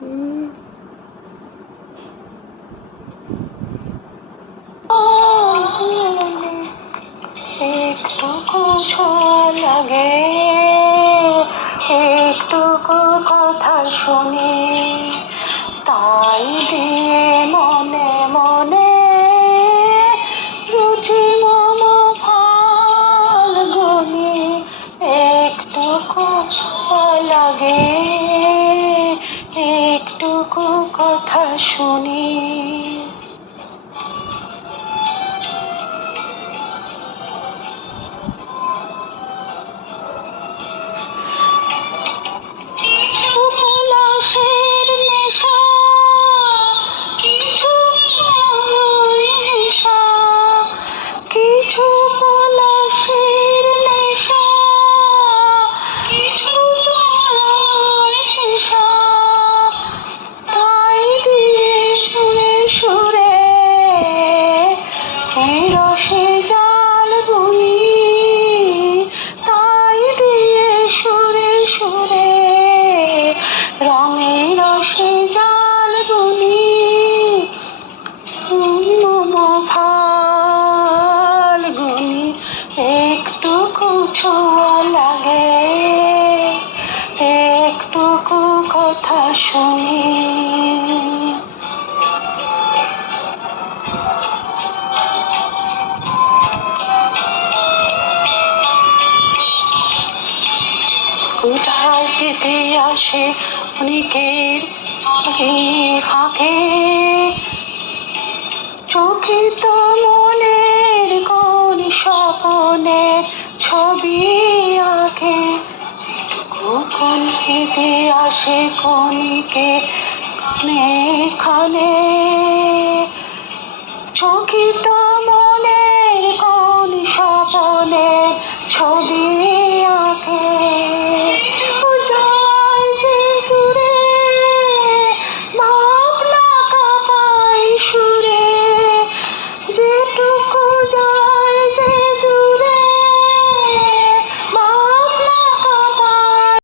একটুকু ছোঁয়া লাগে, একটুকু কথা শুনি, তাই দিয়ে মনে মনে রুচি মম ফাল্গুনি। একটুকু ছোঁয়া লাগে, একটুকু কথা শুনি। রসে জাল বুনি, তাই দিয়ে সুরে সুরে রঙে রসে জাল বুনি। মম ফাল্গুনি, একটুকু ছোঁয়া লাগে, একটুকু কথা শুনি। কোথায় যেতে আসে অনেকের ফাঁকে, চকিত মনের কোন স্বপনে ছবি আঁকে। কখন স্মৃতি আসে ক্ষণিকে ক্ষণে ক্ষণে, চকিত